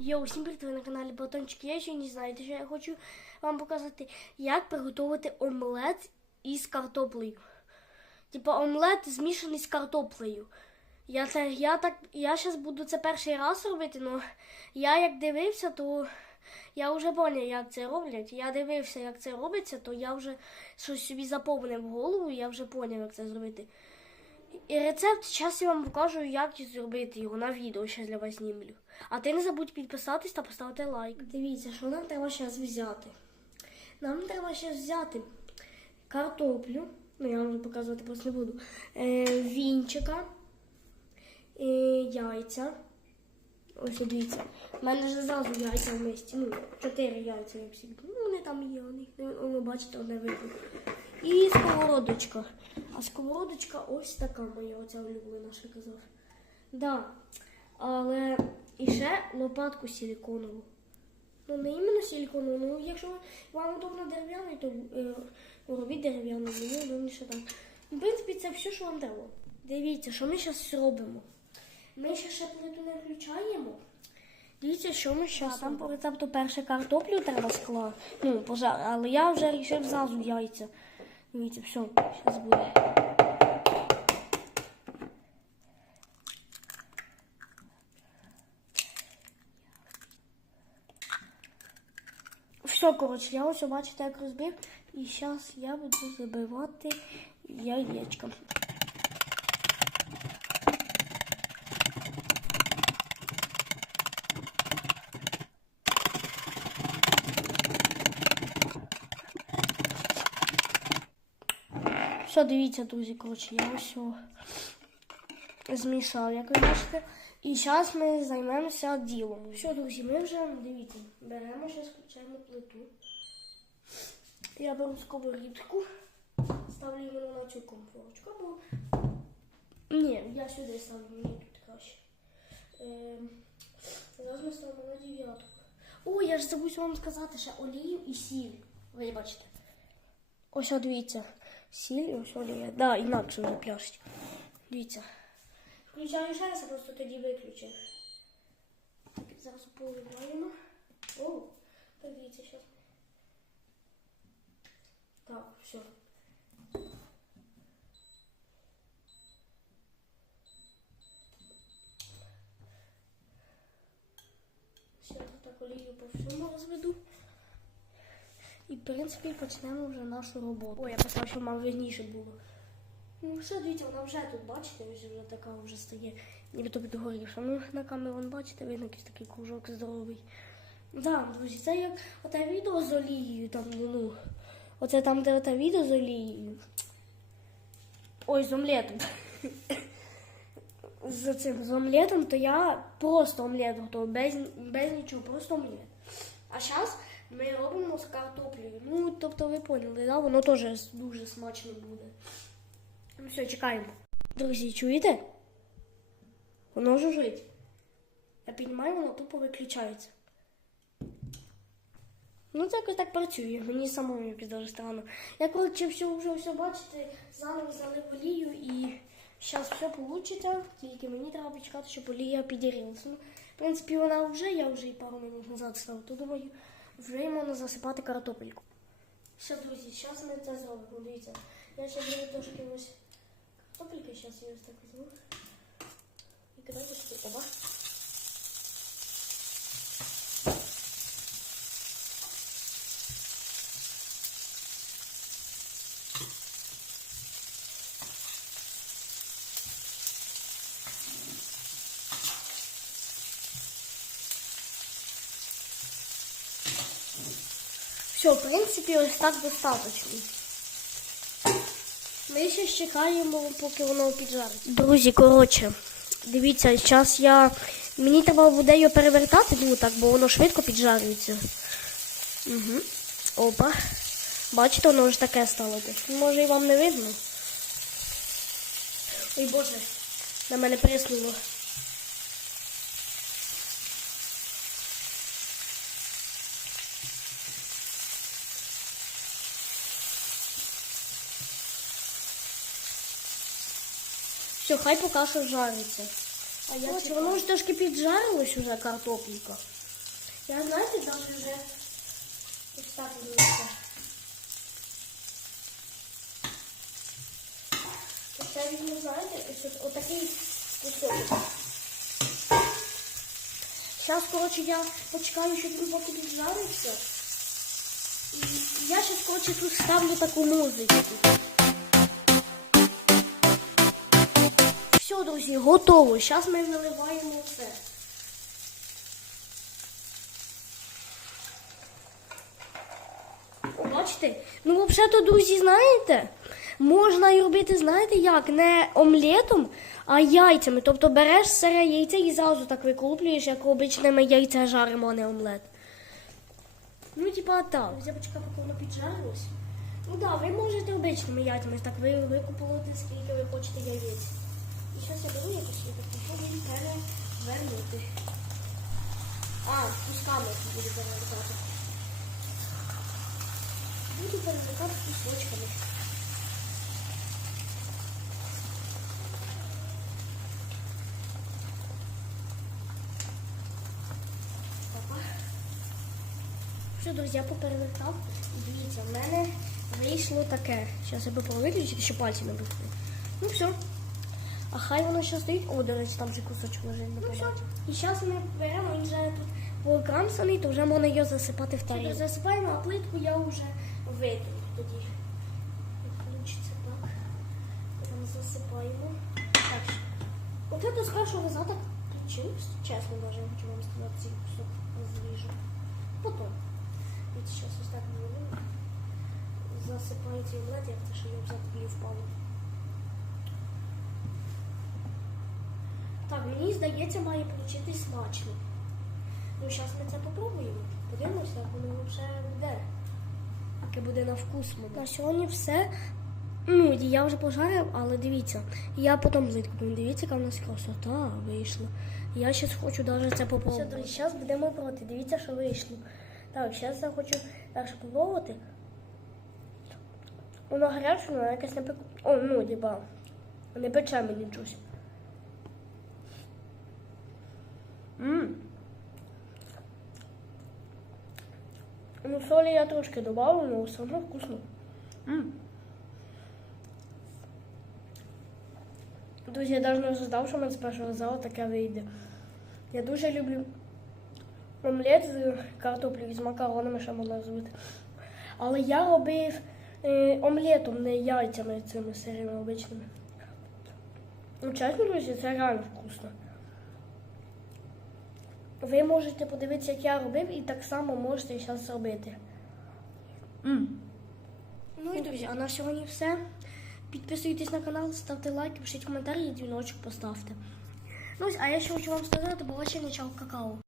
Йоу, всім привіт, ви на каналі Батончик. Я ще не знаєте, що я хочу вам показати, як приготувати омлет із картоплею. Типа омлет змішаний з картоплею. Я це, я так, я зараз буду це перший раз робити, але я як дивився, то я вже зрозумів, як це роблять. Я дивився, як це робиться, то я вже щось собі заповнив голову, я вже зрозумів, як це зробити. І рецепт зараз я вам покажу, як зробити його на відео, ще для вас знімлю. А ти не забудь підписатись та поставити лайк. Дивіться, що нам треба зараз взяти. Нам треба зараз взяти картоплю, ну я вам показувати просто не буду. Е, вінчика, е, яйця. Ось дивіться. У мене вже зразу яйця в мисті. Ну, чотири яйця я всі. Ну, вони там є, вони, ви бачите, одне видно. І сковородочка. А сковородочка ось така моя, оця улюблена, що я казав. Да. Але і ще лопатку силіконову. Ну, не іменно силіконову, ну якщо вам удобно дерев'яний, то е, робіть дерев'яну, мені удобніше так. В принципі, це все, що вам треба. Дивіться, що ми зараз робимо. Ми ще ще плиту не включаємо. Дивіться, що ми зараз. Там по рецепту перше картоплю треба скласти. Ну, пожар, але я вже рішив зразу яйця. Дивіться, все, зараз буде. Все, коротше, я ось бачите, як розбив. І зараз я буду забивати яєчко. Все, дивіться, друзі, коротше, я ось змішав, як ви бачите. І зараз ми займемося ділом. Все, друзі, ми вже дивіться, беремо, зараз включаємо плиту. Я беру сковорідку, ставлю її на цю комфорочку, бо ні, я сюди ставлю, мені тут краще. Ем, зараз ми ставимо на дев'ятку. О, я ж забув вам сказати ще олію і сіль. Ви бачите. Ось дивіться. Сіль і ось олія. Да, інакше вже пляшечка. Дивіться. Включаю ще раз, а просто тоді виключив. Зараз поливаємо. О, так дивіться, зараз. Так, все. Зараз так олію по всьому розведу. І, в принципі, почнемо вже нашу роботу. Ой, я писав, що мав вірніше було. Ну, все, дивіться, вона вже тут, бачите, вже, така вже стає, нібито підгорівша. Ну, на камеру, вон, бачите, видно якийсь такий кружок здоровий. Да, друзі, це як оте відео з олією, там, ну, ну, оце там, де оте відео з олією. Ой, з омлетом. з цим з омлетом, то я просто омлет готую, без, без нічого, просто омлет. А зараз ми робимо з картоплею. Ну, тобто ви поняли, да? воно теж дуже смачно буде. Ну все, чекаємо. Друзі, чуєте? Воно жужить. Я піднімаю, воно тупо виключається. Ну, це якось так працює. Мені самому якось дуже странно. Я коротше все вже все бачите, заново залив олію і зараз все вийде, тільки мені треба почекати, щоб олія підірілася. Ну, в принципі, вона вже, я вже і пару минут назад став, то думаю, вже можна засипати картопельку. Все, друзі, зараз ми це зробимо. Дивіться. Я ще беру трошки ось картопельки, зараз я ось так візьму. І кидаю сюди. Оба. Все, в принципі, ось так достатньо. Ми ще чекаємо, поки воно піджарить. Друзі, коротше, дивіться, зараз я. Мені треба буде його перевертати, ну так, бо воно швидко піджарюється. Угу. Опа. Бачите, воно вже таке стало. Може і вам не видно. Ой Боже, на мене приснуло. Все, хай поки що жариться. А я воно ж трошки піджарилось уже картопелька. Я знаєте, там вже ось так. Ось я візьму, знаєте, ось от- отакий кусок. Зараз, коротше, я почекаю, щоб піджарився. І я зараз, коротше, тут ставлю таку музику. Друзі, готово. Зараз ми наливаємо все. Бачите? Ну, взагалі, друзі, знаєте, можна і робити, знаєте як, не омлетом, а яйцями. Тобто береш сире яйце і зразу так викуплюєш, як обичними яйця жаримо, а не омлет. Ну, типа так. Зябочка поки воно піджарилось. Ну так, да, ви можете обичними яйцями так ви викупувати, скільки ви хочете яєць. І зараз я беру якось і так попробую перевернути. А, кусками буду перевертати. Буду перевертати кусочками. Все, друзі, поперевертав. Дивіться, в мене вийшло таке. Зараз я попробую виключити, щоб пальці не бухли. Ну все. А хай воно ще стоїть. О, до речі, там вже кусочок лежить. Ну все. І зараз ми беремо, він вже тут покрамсаний, то вже можна його засипати в тарілку. Засипаємо, а плитку я вже витру тоді. Так. Засипаємо. Так. От це з першого раза так получилось. Чесно, даже я хочу вам сказати, цей кусок зріжу. Потім. От зараз ось так вивели. Засипаю цей омлет, як це що я взяти впало. Так, мені здається, має вийти смачно. Ну, зараз ми це попробуємо. Подивимося, як воно вже буде. Яке буде на вкус. На сьогодні все. Ну, я вже пожарив, але дивіться, я потім зайду. Дивіться, яка в нас красота вийшла. Я зараз хочу навіть це попробувати. Все, зараз будемо проти. Дивіться, що вийшло. Так, зараз я хочу далі попробувати. Воно гаряче, воно якесь не пек... О, ну, діба. Не пече мені щось. Мм. Ну, солі я трошки добавила, але все одно вкусно. Мм. Друзі, я навіть не ожидав, що в мене з першого залу таке вийде. Я дуже люблю омлет з картоплею, з макаронами, що можна зробити. Але я робив е, омлетом, не яйцями цими сирими обичними. Ну, чесно, друзі, це реально вкусно. Ви можете подивитися, як я робив, і так само можете зараз зробити. Mm. Ну і друзі, а на сьогодні все. Підписуйтесь на канал, ставте лайки, пишіть коментарі і дзвіночок поставте. Ну а я ще хочу вам сказати, бо ще не чав какао.